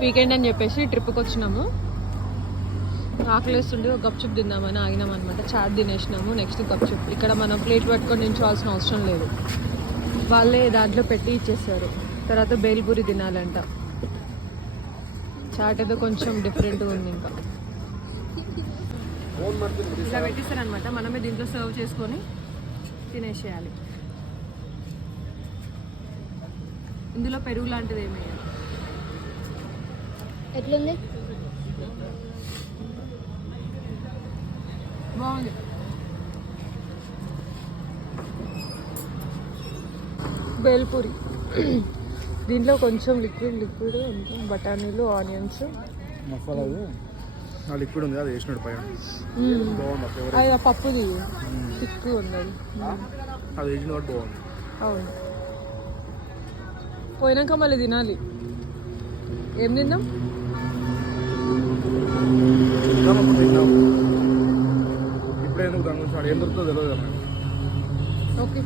Weekend అని చెప్పేసి ట్రిప్కి వచ్చినాము. ఆకలేస్తుండే ఒక గప్చుప్ తిందామని ఆగినాం అనమాట. చాట్ తినేసినాము. నెక్స్ట్ గప్చుప్. ఇక్కడ మనం ప్లేట్ పట్టుకొని నించోవాల్సిన అవసరం లేదు, వాళ్ళే దాంట్లో పెట్టి ఇచ్చేస్తారు. తర్వాత బేల్పూరి తినాలంట. చాట్ ఏదో కొంచెం డిఫరెంట్గా ఉంది. ఇంకా ఇలా పెట్టిస్తారనమాట, మనమే దీంట్లో సర్వ్ చేసుకొని తినేసేయాలి. ఇందులో పెరుగు లాంటిది ఏమయ్యాలి. ఎట్లుంది? బాగుంది. బేల్పూరి దీంట్లో కొంచెం లిక్విడ్ బఠానీలు, ఆనియన్స్, మసాలా లిక్విడ్ ఉంది అది వేసినాడు పైన. అది ఆ పప్పుది థిక్ ఉంది అది వేసిన కాబట్టి బాగుంది. అవును. పోయినాక మళ్ళీ తినాలి. ఏం తిందాం? ఇప్పుడే ఎందుకు దాని గురించి ఏం దొరుకుతుందో తెలియదు. ఓకే.